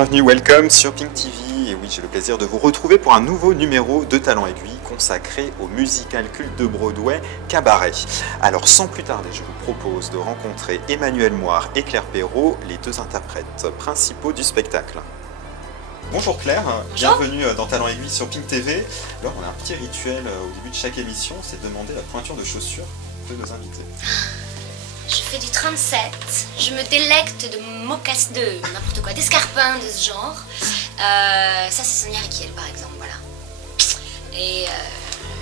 bienvenue, welcome sur Pink TV. Et oui, j'ai le plaisir de vous retrouver pour un nouveau numéro de Talent Aiguille consacré au musical culte de Broadway, Cabaret. Alors sans plus tarder, je vous propose de rencontrer Emmanuel Moire et Claire Perrault, les deux interprètes principaux du spectacle. Bonjour Claire, bienvenue dans Talent Aiguille sur Pink TV. Alors on a un petit rituel au début de chaque émission, c'est de demander la pointure de chaussures de nos invités. Je fais du 37, je me délecte de mocassins, de n'importe quoi, d'escarpins de ce genre. Ça c'est Sonia Rykiel par exemple, voilà. Et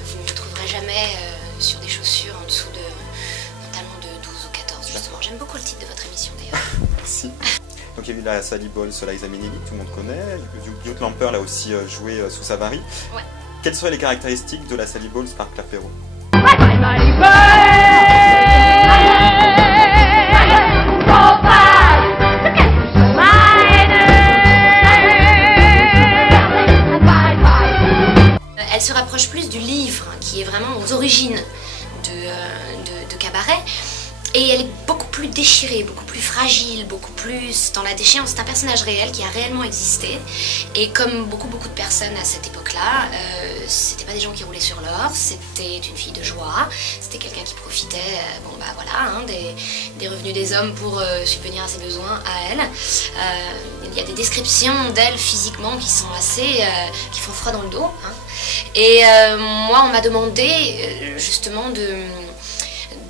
vous ne me trouverez jamais sur des chaussures en dessous d'un talon de 12 ou 14 justement. J'aime beaucoup le titre de votre émission d'ailleurs. Merci. Donc il y a eu la Sally Bowles, Liza Minnelli, tout le monde connaît. Youth Lamper l'a aussi joué sous Savary. Ouais. Quelles seraient les caractéristiques de la Sally Bowles par Claire Perrault? Elle se rapproche plus du livre, qui est vraiment aux origines de Cabaret. Et elle est beaucoup plus déchirée, beaucoup plus fragile, beaucoup plus dans la déchéance. C'est un personnage réel qui a réellement existé. Et comme beaucoup de personnes à cette époque-là, c'était pas des gens qui roulaient sur l'or, c'était une fille de joie, c'était quelqu'un qui profitait des revenus des hommes pour subvenir à ses besoins à elle. Il y a des descriptions d'elle physiquement qui sont assez... qui font froid dans le dos. Hein. Et moi, on m'a demandé justement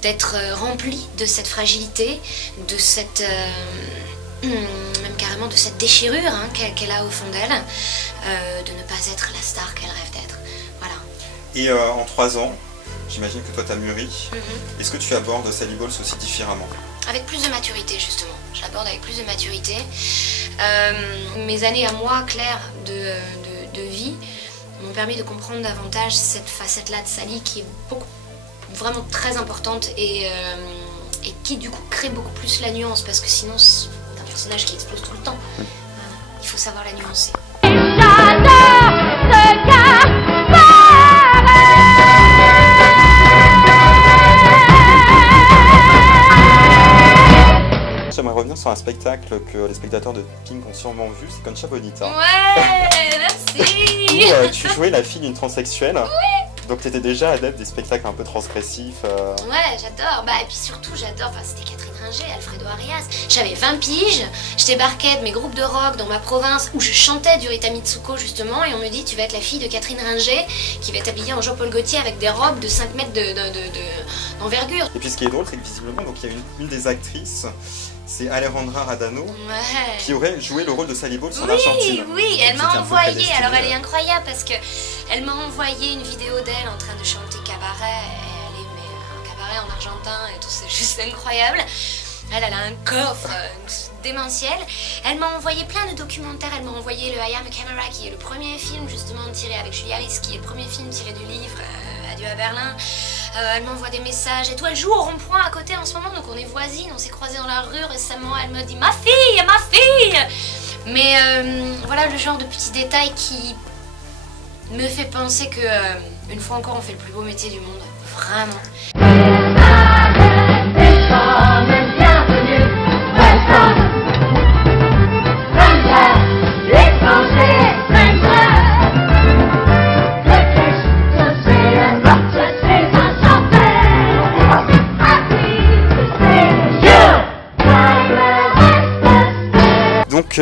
d'être remplie de cette fragilité, de cette même carrément de cette déchirure hein, qu'elle a au fond d'elle, de ne pas être la star qu'elle rêve d'être. Voilà. Et en 3 ans, j'imagine que toi t'as mûri. Est-ce que tu abordes Sally Bowles aussi différemment? Avec plus de maturité justement. Je l'aborde avec plus de maturité. Mes années à moi, Claire, de vie, m'ont permis de comprendre davantage cette facette-là de Sally qui est vraiment très importante et qui du coup crée beaucoup plus la nuance parce que sinon c'est un personnage qui explose tout le temps. Il faut savoir la nuancer. J'aimerais revenir sur un spectacle que les spectateurs de Pink ont sûrement vu, c'est Concha Bonita. Ouais, merci. Où tu jouais la fille d'une transsexuelle. Oui. Donc tu étais déjà adepte des spectacles un peu transgressifs. Ouais, j'adore. Et puis surtout, j'adore. C'était Catherine Ringer, Alfredo Arias. J'avais 20 piges. Je débarquais de mes groupes de rock dans ma province où je chantais du Rita Mitsuko justement. Et on me dit, tu vas être la fille de Catherine Ringer qui va être habillée en Jean-Paul Gaultier avec des robes de 5 mètres d'envergure. Et puis ce qui est drôle, c'est que visiblement, donc, il y a une des actrices. C'est Alejandra Radano qui aurait joué le rôle de Sally Bowles en Argentine. Oui, elle m'a envoyé, alors elle est incroyable parce que elle m'a envoyé une vidéo d'elle en train de chanter Cabaret. Elle est un cabaret en argentin et tout, c'est juste incroyable. Elle a un coffre démentiel. Elle m'a envoyé plein de documentaires. Elle m'a envoyé le I Am a Camera qui est le premier film justement tiré avec Julie Harris, qui est le premier film tiré du livre Adieu à Berlin. Elle m'envoie des messages et tout. Elle joue au rond-point à côté en ce moment, donc on est voisines, on s'est croisés dans la rue récemment. Elle me dit ma fille. Mais voilà le genre de petits détails qui me fait penser que une fois encore on fait le plus beau métier du monde, vraiment. Donc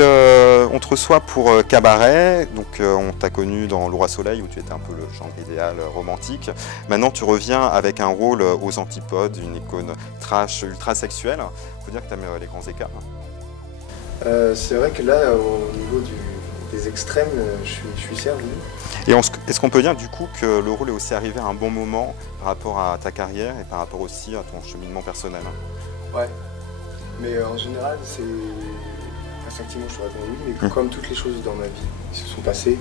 on te reçoit pour Cabaret, donc on t'a connu dans Le Roi Soleil où tu étais un peu le genre idéal romantique. Maintenant tu reviens avec un rôle aux antipodes, une icône trash ultra sexuelle. Faut dire que tu aimes les grands écarts. C'est vrai que là, au niveau des extrêmes, je suis servi. Et est-ce qu'on peut dire du coup que le rôle est aussi arrivé à un bon moment par rapport à ta carrière et par rapport aussi à ton cheminement personnel? Ouais, mais en général, c'est... Instinctivement, je te réponds oui, mais comme toutes les choses dans ma vie qui se sont passées,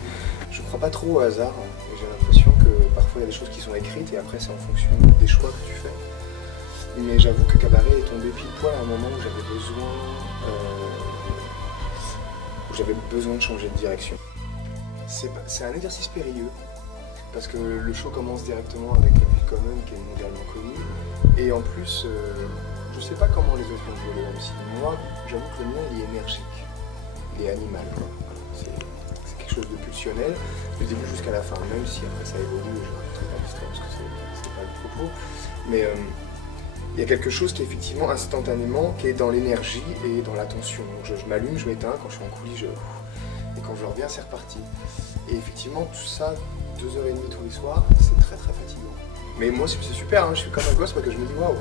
je ne crois pas trop au hasard. J'ai l'impression que parfois il y a des choses qui sont écrites et après c'est en fonction des choix que tu fais. Mais j'avoue que Cabaret est tombé pile poil à un moment où j'avais besoin de changer de direction. C'est un exercice périlleux parce que le show commence directement avec la Ville Commune qui est mondialement connue et en plus je sais pas comment les autres ont joué le MC. Moi, j'avoue que le mien il est énergique. il est animal. Voilà. C'est quelque chose de pulsionnel, du début jusqu'à la fin, même si après ça évolue, je ne raconterai pas l'histoire parce que c'est pas le propos. Mais il y a quelque chose qui est effectivement instantanément, qui est dans l'énergie et dans l'attention. Donc je m'allume, je m'éteins, quand je suis en coulis, et quand je reviens, c'est reparti. Et effectivement, tout ça, 2h30 tous les soirs, c'est très très fatigant. Mais moi, c'est super, hein, je suis comme un gosse parce que je me dis waouh,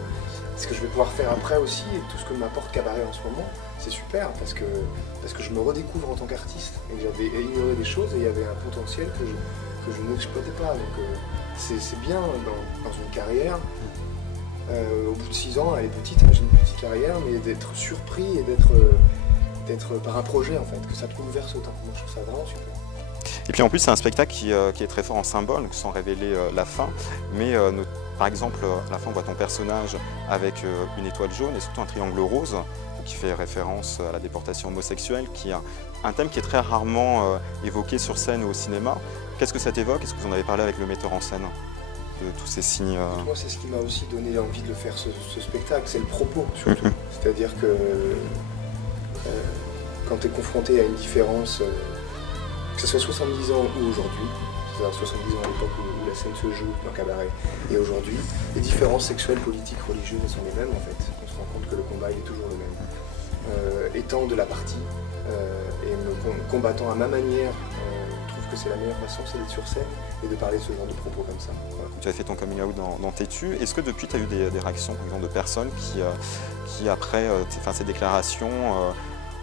ce que je vais pouvoir faire après aussi, et tout ce que m'apporte Cabaret en ce moment, c'est super parce que je me redécouvre en tant qu'artiste et que j'avais ignoré des choses et il y avait un potentiel que je n'exploitais pas. Donc c'est bien dans une carrière. Au bout de 6 ans, elle est petite, hein, j'ai une petite carrière, mais d'être surpris et d'être par un projet en fait, que ça te bouleverse autant. Moi je trouve ça vraiment super. Et puis en plus c'est un spectacle qui est très fort en symbole, sans révéler la fin, mais par exemple à la fin on voit ton personnage avec une étoile jaune et surtout un triangle rose qui fait référence à la déportation homosexuelle, qui est un thème qui est très rarement évoqué sur scène ou au cinéma. Qu'est-ce que ça t'évoque? Est-ce que vous en avez parlé avec le metteur en scène de tous ces signes Moi c'est ce qui m'a aussi donné envie de le faire ce spectacle, c'est le propos surtout. C'est-à-dire que quand tu es confronté à une différence, que ce soit 70 ans ou aujourd'hui, c'est-à-dire 70 ans à l'époque où la scène se joue dans Cabaret, et aujourd'hui, les différences sexuelles, politiques, religieuses, elles sont les mêmes en fait. On se rend compte que le combat il est toujours le même. Étant de la partie et me combattant à ma manière, je trouve que c'est la meilleure façon, c'est d'être sur scène et de parler de ce genre de propos comme ça. Voilà. Tu as fait ton coming out dans Têtu. Est-ce que depuis tu as eu des réactions par exemple, de personnes qui après ces déclarations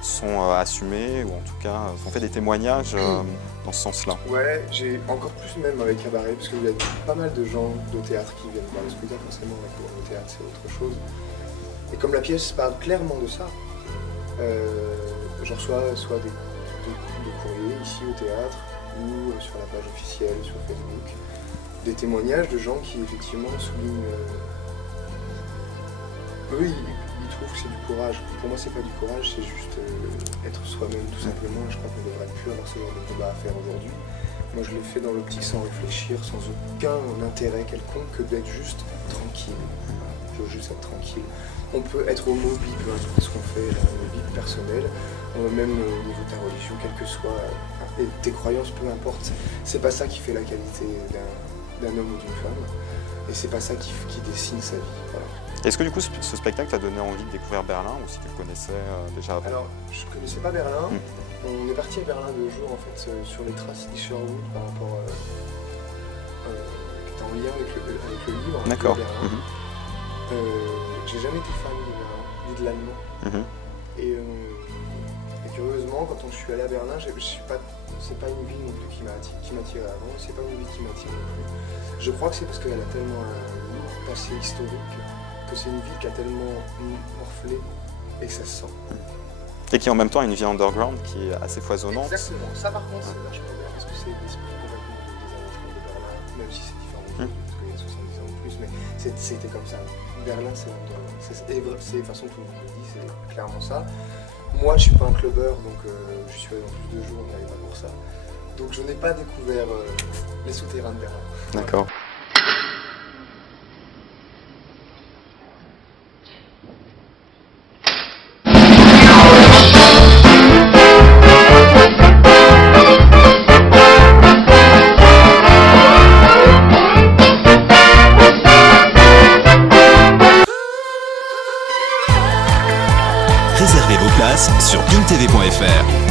sont assumées ou en tout cas ont fait des témoignages dans ce sens-là? Ouais, j'ai encore plus même avec Cabaret parce qu'il y a pas mal de gens de théâtre qui viennent voir le spectacle, forcément le théâtre c'est autre chose. Et comme la pièce parle clairement de ça, je reçois soit des coups de courrier ici au théâtre ou sur la page officielle, sur Facebook, des témoignages de gens qui effectivement soulignent... eux, ils trouvent que c'est du courage. Pour moi, c'est pas du courage, c'est juste être soi-même tout simplement. Je crois qu'on devrait plus avoir ce genre de combat à faire aujourd'hui. Moi, je l'ai fait dans l'optique sans réfléchir, sans aucun intérêt quelconque, que d'être juste tranquille. Je veux juste être tranquille. On peut être homo, bi, peu importe ce qu'on fait, un bi personnel, même au niveau de ta religion, quelle que soit tes croyances, peu importe. C'est pas ça qui fait la qualité d'un homme ou d'une femme, et c'est pas ça qui dessine sa vie. Voilà. Est-ce que du coup ce spectacle t'a donné envie de découvrir Berlin ou si tu le connaissais déjà avant? Alors, je connaissais pas Berlin. On est parti à Berlin 2 jours en fait sur les traces de Sherwood par rapport qui était en lien avec le livre. D'accord. J'ai jamais été fan de Berlin, ni de l'allemand. Et curieusement, quand je suis allé à Berlin, c'est pas une ville non plus qui m'attirait avant, c'est pas une ville qui m'attire non plus. Je crois que c'est parce qu'elle a tellement un lourd passé historique, que c'est une ville qui a tellement morflé et que ça se sent. Et qui en même temps a une vie underground qui est assez foisonnante. Exactement, ça par contre c'est vachement bien parce que c'est l'esprit complètement des années 30 de Berlin, même si c'est différent parce qu'il y a 70 ans de plus, mais c'était comme ça. Berlin c'est underground, c'est de façon tout le monde le dit, c'est clairement ça. Moi je suis pas un clubbeur donc je suis allé dans plus de jours, on n'y allait pas pour ça. Donc je n'ai pas découvert les souterrains de Berlin. D'accord. Réservez vos places sur intv.fr.